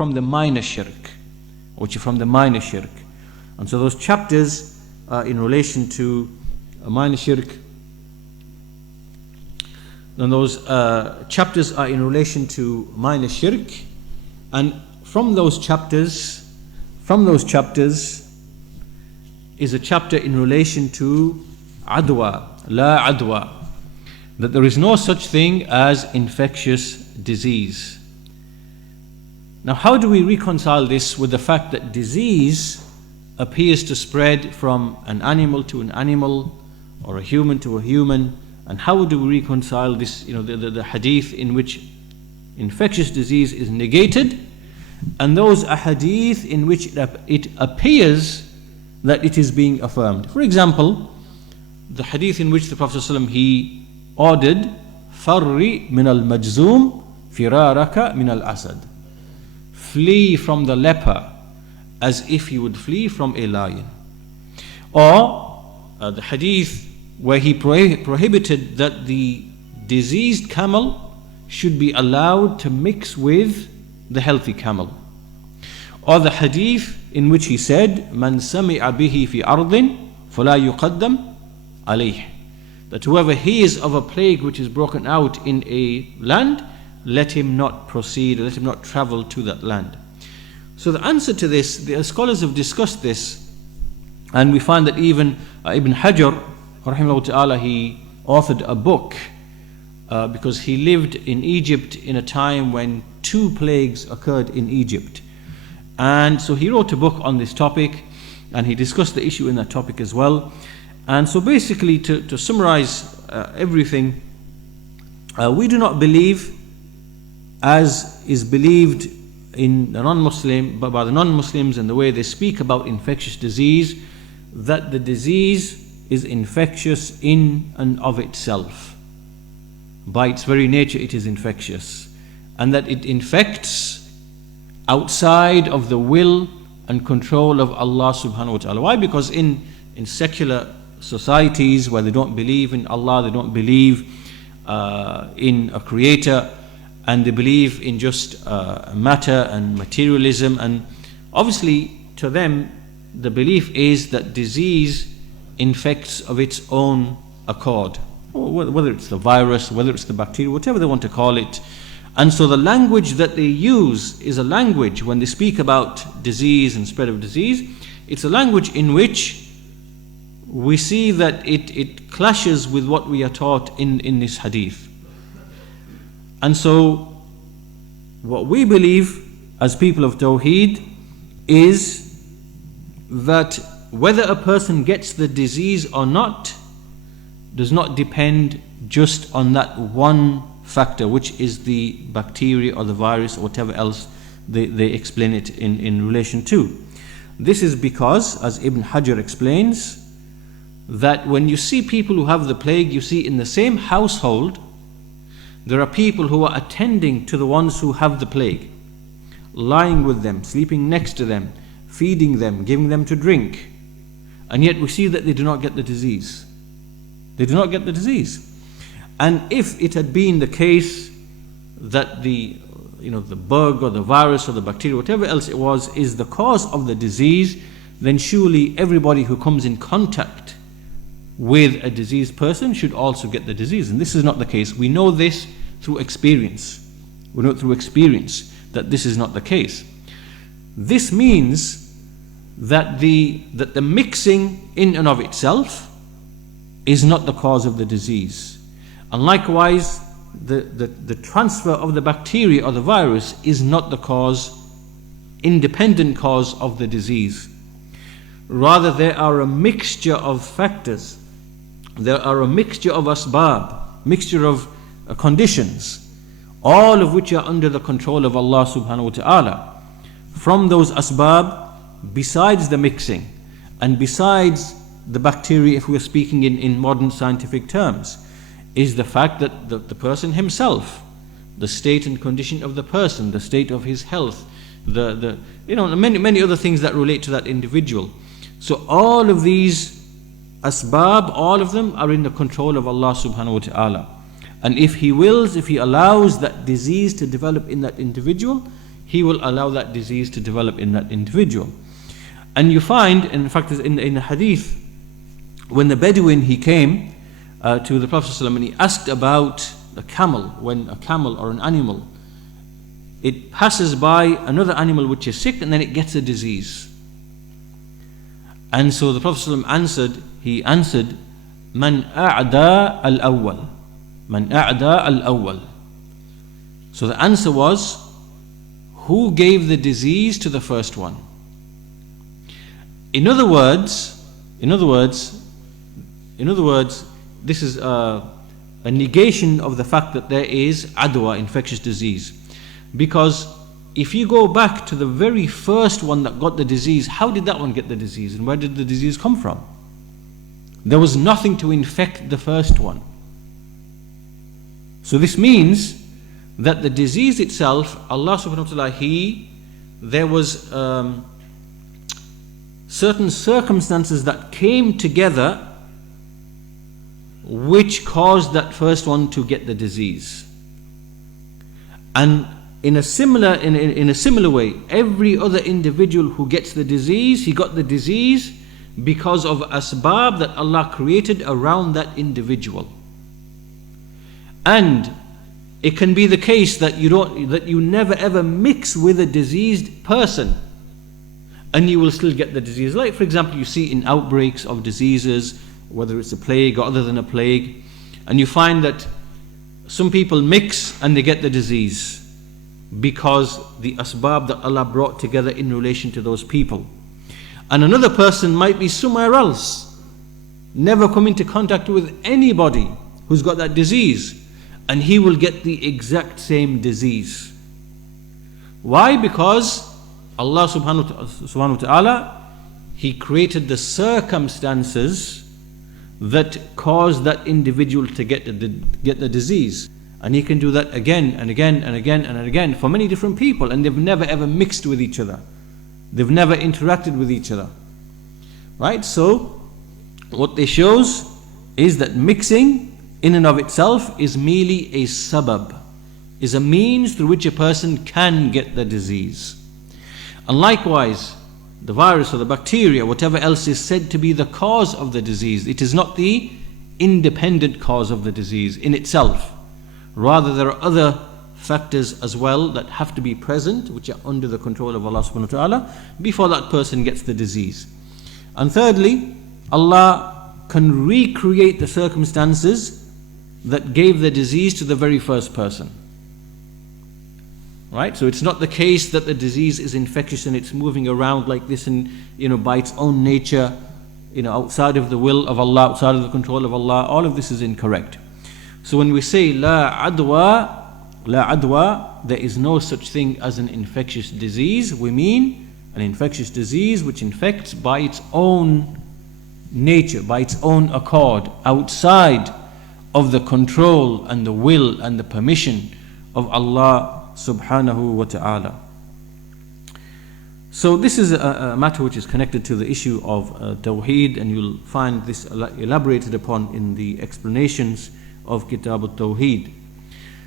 from the minor shirk, And so those chapters are in relation to a minor shirk. And those chapters are in relation to minor shirk. And from those chapters is a chapter in relation to adwa, la adwa, that there is no such thing as infectious disease. Now, how do we reconcile this with the fact that disease appears to spread from an animal to an animal, or a human to a human? And how do we reconcile this, the hadith in which infectious disease is negated, and those ahadith in which it appears that it is being affirmed? For example, the hadith in which the Prophet ﷺ, he ordered, "Farri min al-majzoom firaraka min al-asad." Flee from the leper as if you would flee from a lion. Or the hadith where he prohibited that the diseased camel should be allowed to mix with the healthy camel. Or the hadith in which he said, "Man sami'a bihi fi ardin fala yuqaddam alayh," that whoever hears of a plague which is broken out in a land, let him not proceed, let him not travel to that land. So the answer to this, the scholars have discussed this, and we find that even Ibn Hajar, rahimahullah ta'ala, he authored a book because he lived in Egypt in a time when 2 plagues occurred in Egypt. And so he wrote a book on this topic, and he discussed the issue in that topic as well. And so basically, to summarize everything, we do not believe, as is believed in the non-Muslim, but by the non-Muslims and the way they speak about infectious disease, that the disease is infectious in and of itself. By its very nature it is infectious, and that it infects outside of the will and control of Allah subhanahu wa ta'ala. Why? Because in secular societies where they don't believe in Allah, they don't believe in a creator, and they believe in just matter and materialism, and obviously to them the belief is that disease infects of its own accord, whether it's the virus, whether it's the bacteria, whatever they want to call it. And so the language that they use is a language, when they speak about disease and spread of disease, it's a language in which we see that it clashes with what we are taught in this hadith. And so what we believe as people of Tawheed is that whether a person gets the disease or not does not depend just on that one factor, which is the bacteria or the virus or whatever else they explain it in relation to. This is because, as Ibn Hajar explains, that when you see people who have the plague, you see in the same household there are people who are attending to the ones who have the plague, lying with them, sleeping next to them, feeding them, giving them to drink, and yet we see that they do not get the disease. They do not get the disease. And if it had been the case that the bug or the virus or the bacteria, whatever else it was, is the cause of the disease, then surely everybody who comes in contact with a diseased person should also get the disease. And this is not the case. We know this through experience. We know through experience that this is not the case. This means that the mixing in and of itself is not the cause of the disease. And likewise, the transfer of the bacteria or the virus is not the independent cause of the disease. Rather, there are a mixture of factors. There are a mixture of asbab, mixture of conditions, all of which are under the control of Allah subhanahu wa ta'ala. From those asbab, besides the mixing, and besides the bacteria, if we're speaking in modern scientific terms, is the fact that the person himself, the state and condition of the person, the state of his health, many other things that relate to that individual. So all of these asbab, all of them are in the control of Allah subhanahu wa ta'ala. And if He wills, if He allows that disease to develop in that individual, He will allow that disease to develop in that individual. And you find, in fact, in the hadith, when the Bedouin, he came to the Prophet ﷺ and he asked about a camel. When a camel or an animal, it passes by another animal which is sick and then it gets a disease. And so the Prophet ﷺ answered, Man a'da al-awwal. Man a'da al-awwal. So the answer was, who gave the disease to the first one? In other words, this is a negation of the fact that there is adwa, infectious disease. Because if you go back to the very first one that got the disease, how did that one get the disease and where did the disease come from? There was nothing to infect the first one. So this means that the disease itself, Allah subhanahu wa ta'ala, there was certain circumstances that came together which caused that first one to get the disease. And in a similar way, every other individual who gets the disease, he got the disease because of asbab that Allah created around that individual. And it can be the case that you never ever mix with a diseased person and you will still get the disease. Like, for example, you see in outbreaks of diseases, whether it's a plague or other than a plague, and you find that some people mix and they get the disease because the asbab that Allah brought together in relation to those people. And another person might be somewhere else, never come into contact with anybody who's got that disease, and he will get the exact same disease. Why? Because Allah subhanahu wa ta'ala, He created the circumstances that cause that individual to get the disease. And He can do that again and again and again and again for many different people, and they've never ever mixed with each other. They've never interacted with each other. Right? So, what this shows is that mixing in and of itself is merely a sabab, is a means through which a person can get the disease. And likewise, the virus or the bacteria, whatever else is said to be the cause of the disease, it is not the independent cause of the disease in itself. Rather, there are other factors as well that have to be present, which are under the control of Allah subhanahu wa ta'ala, before that person gets the disease. And thirdly, Allah can recreate the circumstances that gave the disease to the very first person. Right? So it's not the case that the disease is infectious and it's moving around like this and, by its own nature, outside of the will of Allah, outside of the control of Allah. All of this is incorrect. So when we say la adwa, there is no such thing as an infectious disease, we mean an infectious disease which infects by its own nature, by its own accord, outside of the control and the will and the permission of Allah subhanahu wa ta'ala. So this is a matter which is connected to the issue of Tawheed, and you'll find this elaborated upon in the explanations of Kitab al-Tawheed.